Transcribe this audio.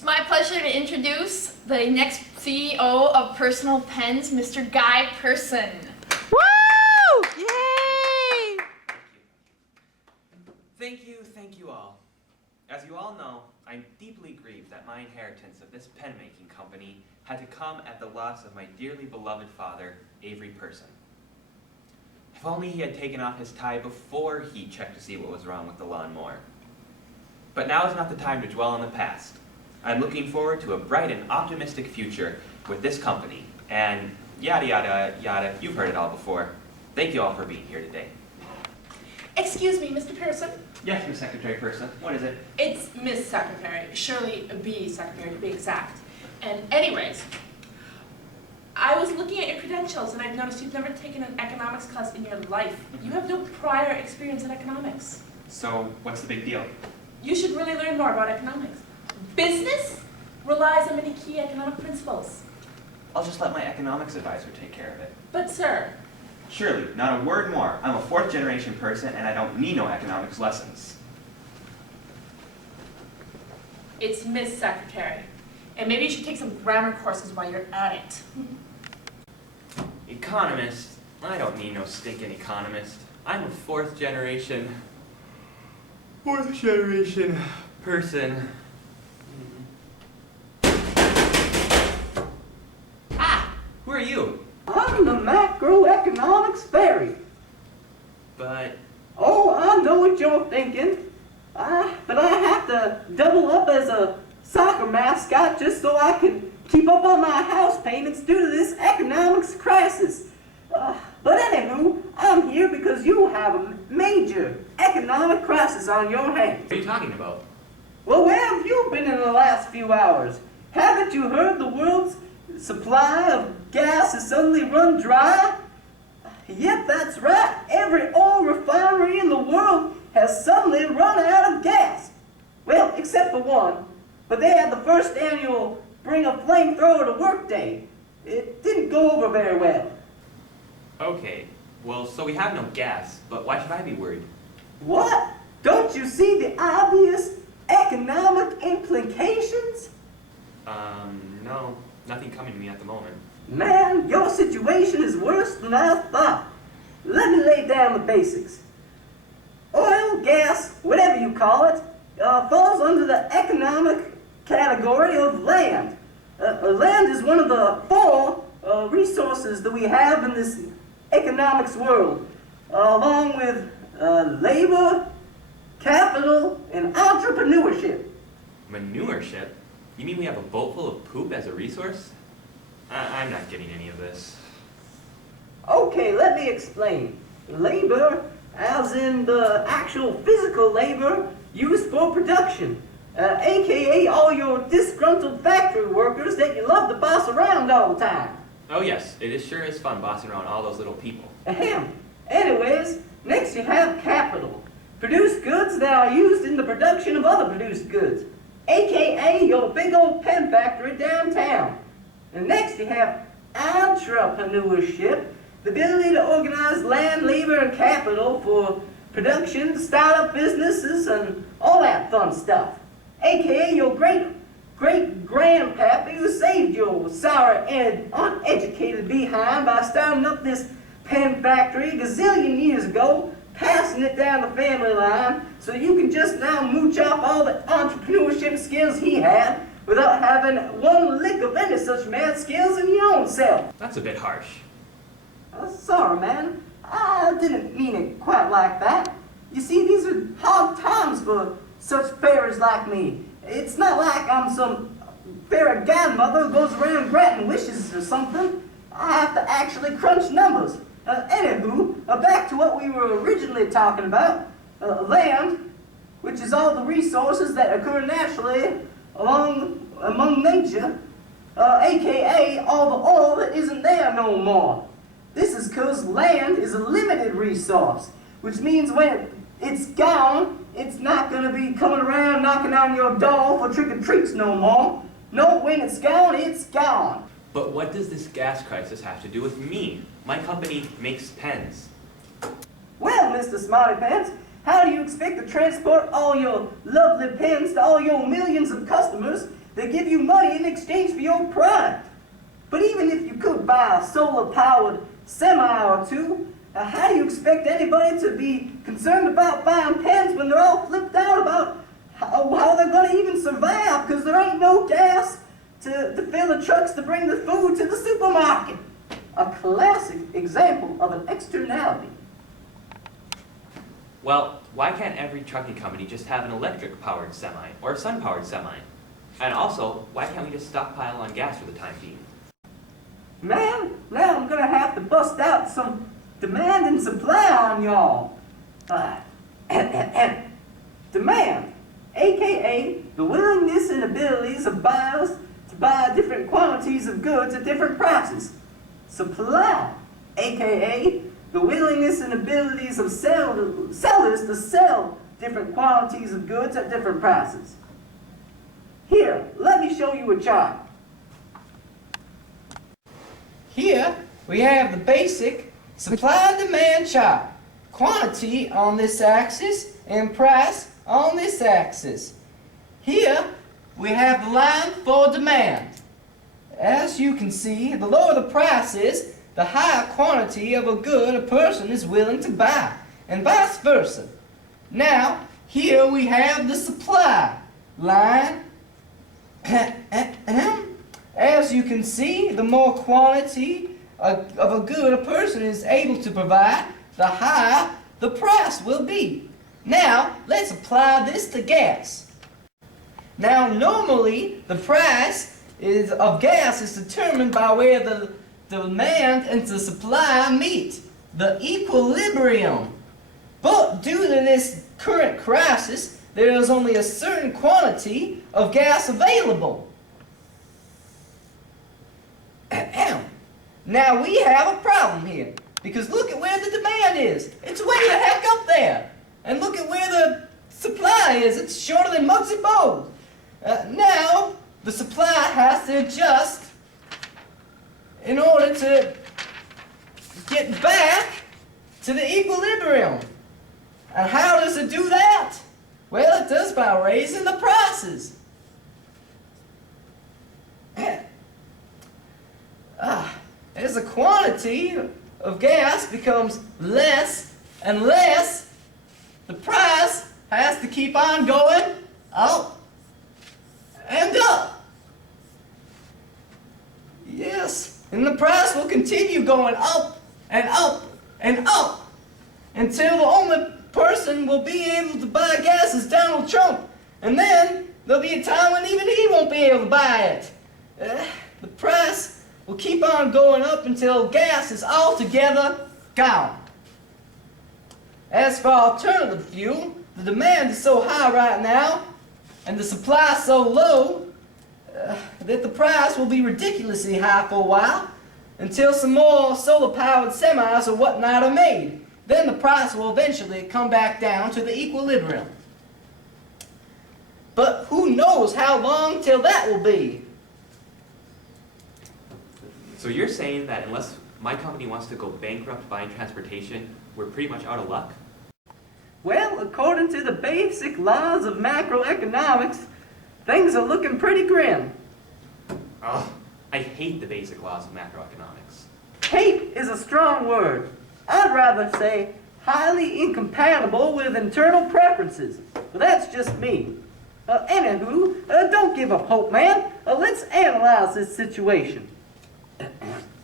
It's my pleasure to introduce the next CEO of Personal Pens, Mr. Guy Person. Woo! Yay! Thank you all. As you all know, I'm deeply grieved that my inheritance of this pen-making company had to come at the loss of my dearly beloved father, Avery Person. If only he had taken off his tie before he checked to see what was wrong with the lawnmower. But now is not the time to dwell on the past. I'm looking forward to a bright and optimistic future with this company, and yada yada yada, you've heard it all before. Thank you all for being here today. Excuse me, Mr. Pearson. Yes, Miss Secretary Person, what is it? It's Miss Secretary, Shirley B. Secretary to be exact. And anyways, I was looking at your credentials and I've noticed you've never taken an economics class in your life. You have no prior experience in economics. So, what's the big deal? You should really learn more about economics. Business relies on many key economic principles. I'll just let my economics advisor take care of it. But sir, Surely, not a word more. I'm a fourth generation person and I don't need no economics lessons. it's Miss Secretary. And maybe you should take some grammar courses while you're at it. Economist? I don't need no stinking economist. I'm a fourth generation person. Ah! Who are you? I'm the macroeconomics fairy. But Oh, I know what you're thinking. But I have to double up as a soccer mascot just so I can keep up on my house payments due to this economics crisis. But anywho, I'm here because you have a major economic crisis on your hands. what are you talking about? Well, where have you been in the last few hours? Haven't you heard the world's supply of gas has suddenly run dry? Yep, that's right. Every oil refinery in the world has suddenly run out of gas. Well, except for one. But they had the first annual Bring a Flamethrower to Work Day. It didn't go over very well. Okay, well, so we have no gas, but why should I be worried? What? Don't you see the obvious economic implications? No, nothing coming to me at the moment. Man, your situation is worse than I thought. Let me lay down the basics. Oil, gas, whatever you call it, falls under the economic category of land. Land is one of the four resources that we have in this economics world, along with labor, capital, and entrepreneurship. Manureship? You mean we have a boat full of poop as a resource? I'm not getting any of this. Okay, let me explain. Labor, as in the actual physical labor used for production, aka all your disgruntled factory workers that you love to boss around all the time. Oh yes, it is sure is fun bossing around all those little people. Ahem. Anyways, next you have capital. Produced goods that are used in the production of other produced goods, aka your big old pen factory downtown. And next you have entrepreneurship, the ability to organize land, labor, and capital for production, start-up businesses, and all that fun stuff. AKA your great-grandpappy who saved your sour and uneducated behind by starting up this pen factory a gazillion years ago, passing it down the family line so you can just now mooch off all the entrepreneurship skills he had without having one lick of any such mad skills in your own self. That's a bit harsh. Sorry, man. I didn't mean it quite like that. You see, these are hard times for such fairies like me. It's not like I'm some fairy godmother who goes around granting wishes or something. I have to actually crunch numbers. Anywho, back to what we were originally talking about. Land, which is all the resources that occur naturally among nature, aka all the oil that isn't there no more. This is because land is a limited resource, which means when it's gone, it's not going to be coming around knocking on your door for trick-or-treats no more. No, when it's gone. But what does this gas crisis have to do with me? My company makes pens. Well, Mr. Smarty Pants, how do you expect to transport all your lovely pens to all your millions of customers they give you money in exchange for your product. But even if you could buy a solar-powered semi or two, how do you expect anybody to be concerned about buying pens when they're all flipped out about how they're going to even survive because there ain't no gas to fill the trucks to bring the food to the supermarket? A classic example of an externality. Well, why can't every trucking company just have an electric-powered semi or a sun-powered semi? And also, why can't we just stockpile on gas for the time being? Man, now I'm going to have to bust out some demand and supply on y'all. Demand, aka the willingness and abilities of buyers to buy different quantities of goods at different prices. Supply, aka the willingness and abilities of sellers to sell different quantities of goods at different prices. Here, let me show you a chart. Here, we have the basic supply and demand chart. Quantity on this axis and price on this axis. Here, we have the line for demand. As you can see, the lower the price is, the higher quantity of a good a person is willing to buy, and vice versa. Now, here we have the supply line. As you can see, the more quantity of a good a person is able to provide, the higher the price will be. Now, let's apply this to gas. Now, normally, the price of gas is determined by where the demand and the supply meet, the equilibrium. But due to this current crisis, there is only a certain quantity of gas available. Now we have a problem here, because look at where the demand is. It's way the heck up there. And look at where the supply is. It's shorter than Muggsy Bogues. Now, the supply has to adjust in order to get back to the equilibrium. And how does it do that? Well, it does by raising the prices. As the quantity of gas becomes less and less, the price has to keep on going up and up. Yes, and the price will continue going up and up and up until the only person will be able to buy gas is Donald Trump. And then there'll be a time when even he won't be able to buy it. The price will keep on going up until gas is altogether gone. As for alternative fuel, the demand is so high right now, and the supply so low, that the price will be ridiculously high for a while, until some more solar-powered semis or whatnot are made. Then the price will eventually come back down to the equilibrium. But who knows how long till that will be? So you're saying that unless my company wants to go bankrupt buying transportation, we're pretty much out of luck? Well, according to the basic laws of macroeconomics, things are looking pretty grim. Ugh, I hate the basic laws of macroeconomics. Hate is a strong word. I'd rather say highly incompatible with internal preferences. But that's just me. Anywho, don't give up hope, man. Let's analyze this situation.